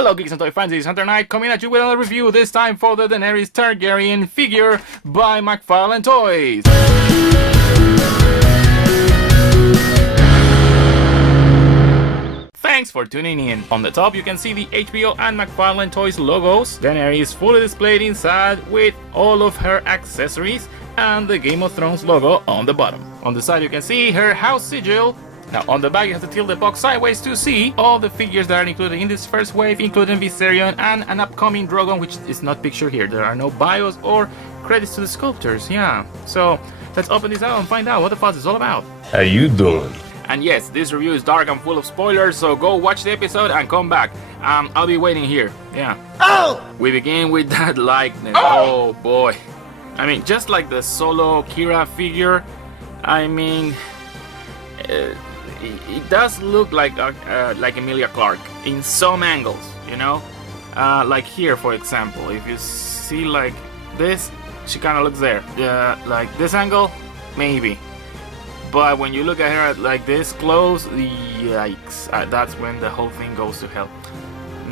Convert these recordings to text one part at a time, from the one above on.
Hello geeks and toy fans, it's Hunter Knight coming at you with another review, this time for the Daenerys Targaryen figure by McFarlane Toys. Thanks for tuning in. On the top you can see the HBO and McFarlane Toys logos. Daenerys is fully displayed inside with all of her accessories and the Game of Thrones logo on the bottom. On the side you can see her house sigil. Now on the back you have to tilt the box sideways to see all the figures that are included in this first wave, including Viserion and an upcoming Drogon, which is not pictured here. There are no bios or credits to the sculptors, yeah. So let's open this out and find out what the fuss is all about. How you doing? And yes, this review is dark and full of spoilers, so go watch the episode and come back. I'll be waiting here, yeah. Oh! We begin with that likeness, oh boy. I mean, just like the Solo Kira figure, I mean, it does look like Emilia Clarke in some angles, you know? Like here, for example, if you see like this, she kind of looks there. Like this angle, maybe. But when you look at her like this close, yikes, that's when the whole thing goes to hell.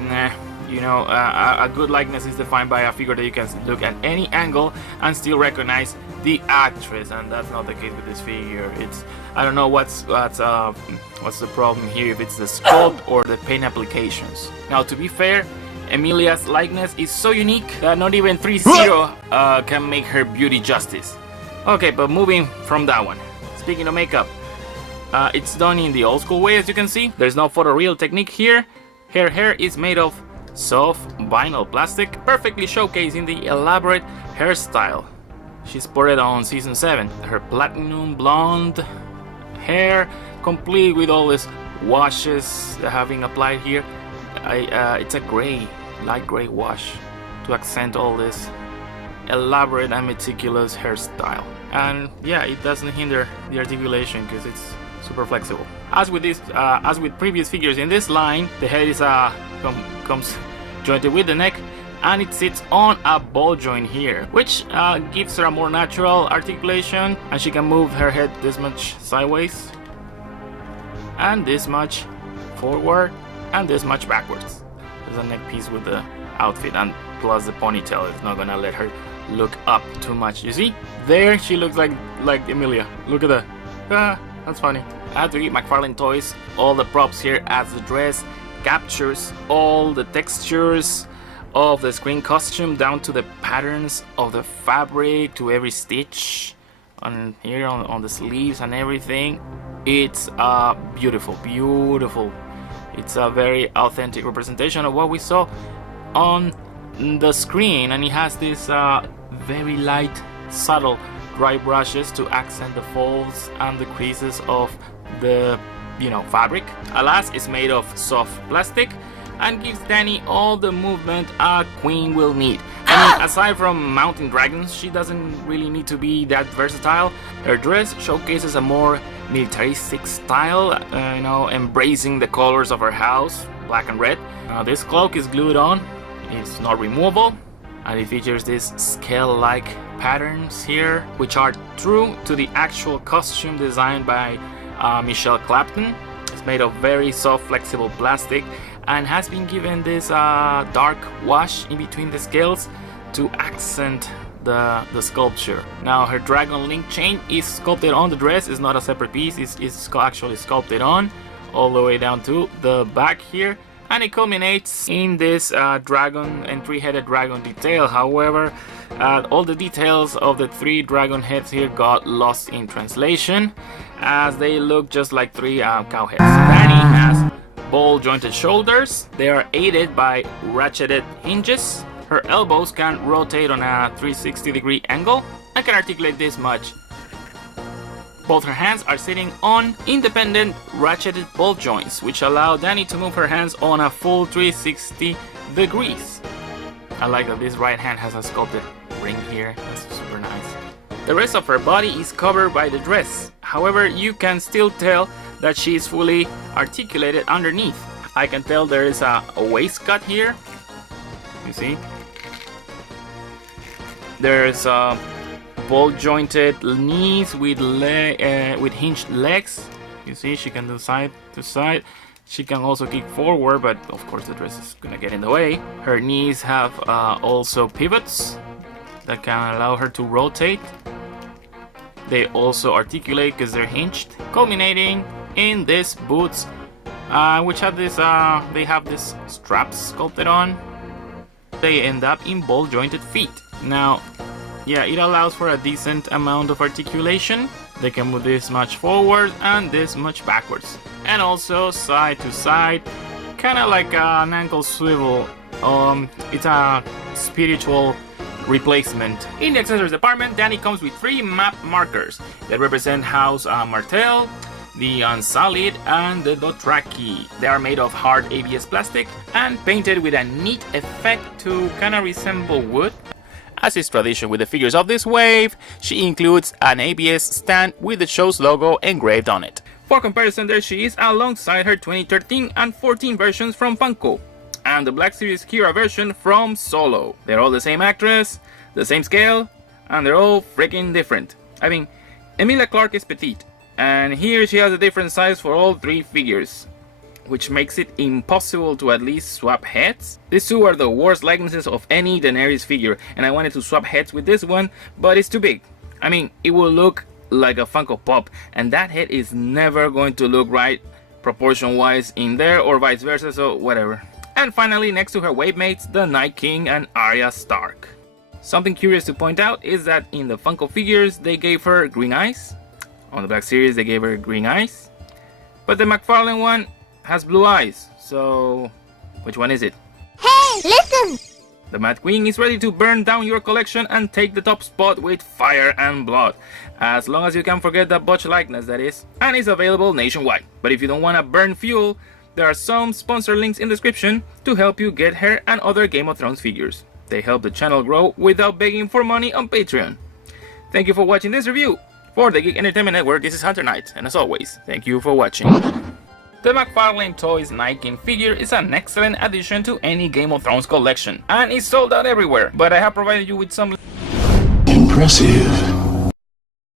Nah, you know, a good likeness is defined by a figure that you can look at any angle and still recognize the actress, and that's not the case with this figure. It's, I don't know what's the problem here, if it's the sculpt or the paint applications. Now, to be fair, Emilia's likeness is so unique that not even 3.0 can make her beauty justice. Okay, but moving from that one. Speaking of makeup, it's done in the old school way, as you can see. There's no photoreal technique here. Her hair is made of soft vinyl plastic, perfectly showcasing the elaborate hairstyle she sported on season 7. Her platinum blonde hair, complete with all these washes having applied here. It's a gray, light gray wash to accent all this elaborate and meticulous hairstyle. And yeah, it doesn't hinder the articulation because it's super flexible. As with previous figures in this line, the head is comes jointed with the neck, and it sits on a ball joint here, which gives her a more natural articulation, and she can move her head this much sideways, and this much forward, and this much backwards. There's a neck piece with the outfit, and plus the ponytail is not gonna let her look up too much. You see? There she looks like Emilia. Look at that. That's funny. I had to give McFarlane Toys all the props here, as the dress captures all the textures of the screen costume down to the patterns of the fabric, to every stitch on here on the sleeves and everything. It's beautiful. It's a very authentic representation of what we saw on the screen, and it has this very light, subtle dry brushes to accent the folds and the creases of the fabric. Alas, it's made of soft plastic and gives Dany all the movement a queen will need. I mean, aside from mounting dragons, she doesn't really need to be that versatile. Her dress showcases a more militaristic style, embracing the colors of her house, black and red. This cloak is glued on, it's not removable, and it features these scale-like patterns here, which are true to the actual costume designed by Michelle Clapton. It's made of very soft, flexible plastic, and has been given this dark wash in between the scales to accent the sculpture. Now, her dragon link chain is sculpted on the dress. It's not a separate piece. It's actually sculpted on all the way down to the back here, and it culminates in this dragon and three-headed dragon detail. However, all the details of the 3 dragon heads here got lost in translation, as they look just like 3 cow heads. Dany has ball jointed shoulders. They are aided by ratcheted hinges. Her elbows can rotate on a 360-degree angle and can articulate this much. Both her hands are sitting on independent ratcheted ball joints, which allow Dany to move her hands on a full 360 degrees. I like that this right hand has a sculpted ring here. That's super nice. The rest of her body is covered by the dress. However, you can still tell that she is fully articulated underneath. I can tell there is a waist cut here. You see? There's ball jointed knees with hinged legs. You see, she can do side to side. She can also kick forward, but of course the dress is gonna get in the way. Her knees have also pivots that can allow her to rotate. They also articulate because they're hinged, culminating in these boots, which have this, they have this straps sculpted on. They end up in ball jointed feet. Now, yeah, it allows for a decent amount of articulation. They can move this much forward and this much backwards, and also side to side, kind of like an ankle swivel. It's a spiritual replacement. In the accessories department, Danny comes with 3 map markers that represent House Martell, the Unsullied, and the Dothraki. They are made of hard ABS plastic and painted with a neat effect to kind of resemble wood. As is tradition with the figures of this wave, she includes an ABS stand with the show's logo engraved on it. For comparison, there she is alongside her 2013 and 14 versions from Funko, and the Black Series Kira version from Solo. They're all the same actress, the same scale, and they're all freaking different. I mean, Emilia Clarke is petite, and here she has a different size for all 3 figures, which makes it impossible to at least swap heads. These 2 are the worst likenesses of any Daenerys figure, and I wanted to swap heads with this one, but it's too big. I mean, it will look like a Funko Pop, and that head is never going to look right proportion wise in there, or vice versa, so whatever. And finally, next to her wave mates, the Night King and Arya Stark. Something curious to point out is that in the Funko figures they gave her green eyes. On the Black Series they gave her green eyes, but the McFarlane one has blue eyes, so which one is it? Hey, listen! The Mad Queen is ready to burn down your collection and take the top spot with fire and blood, as long as you can forget the botch likeness, that is, and is available nationwide. But if you don't want to burn fuel, there are some sponsor links in the description to help you get her and other Game of Thrones figures. They help the channel grow without begging for money on Patreon. Thank you for watching this review. For the Geek Entertainment Network, this is Hunter Knight, and as always, thank you for watching. The McFarlane Toys Night King figure is an excellent addition to any Game of Thrones collection, and is sold out everywhere, but I have provided you with some impressive.